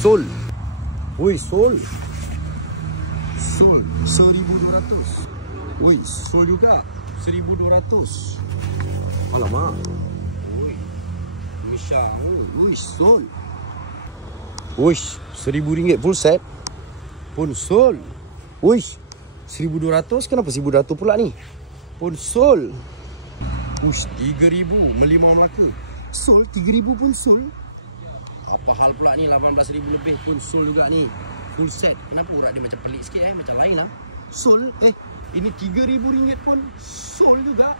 Sol. Woi, Sol. Sol 1,200. Woi, Sol juga 1,200. Alamak. Woi. Misha. Woi, Sol. Woi, RM1,000 full set. Pun Sol. Woi, 1,200. Kenapa 1,200 pula ni? Pun Sol. Ush, 3,000 melimau Melaka. Sol 3,000 pun Sol. Apa hal pula ni 18,000 lebih pun Sol juga ni. Full set. Kenapa urat dia macam pelik sikit macam lain lah. Sol ini RM3,000 pun Sol juga.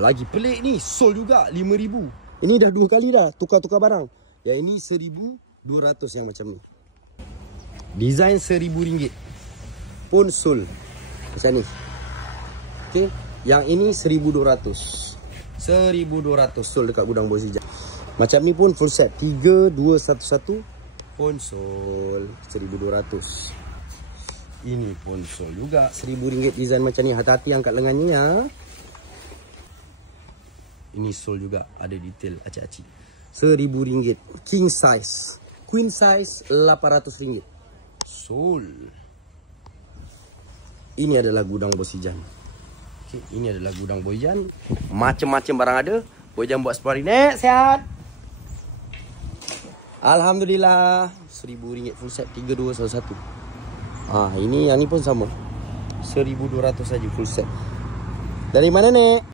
Lagi pelik ni, Sol juga 5,000. Ini dah 2 kali dah tukar-tukar barang. Yang ini 1,200 yang macam ni. Design RM1,000 pun Sol. Macam ni. Okey. Yang ini 1,200. 1,200 Sol dekat gudang Bos Hijau. Macam ni pun full set 3,211 pun Sol 1,200. Ini pun Sol juga RM1,000 design macam ni. Hati-hati angkat lengannya ya. Ini Sol juga ada detail acik-acik. RM1,000 king size. Queen size RM800. Sol. Ini adalah gudang Bos Ijan. Okay, ini adalah gudang Bos Ijan. Macam-macam barang ada. Bos Ijan buat 10 hari. Nek, sihat? Alhamdulillah. RM1,000 full set 3,211. Ini yang ni pun sama. 1,200 saja full set. Dari mana, Nek?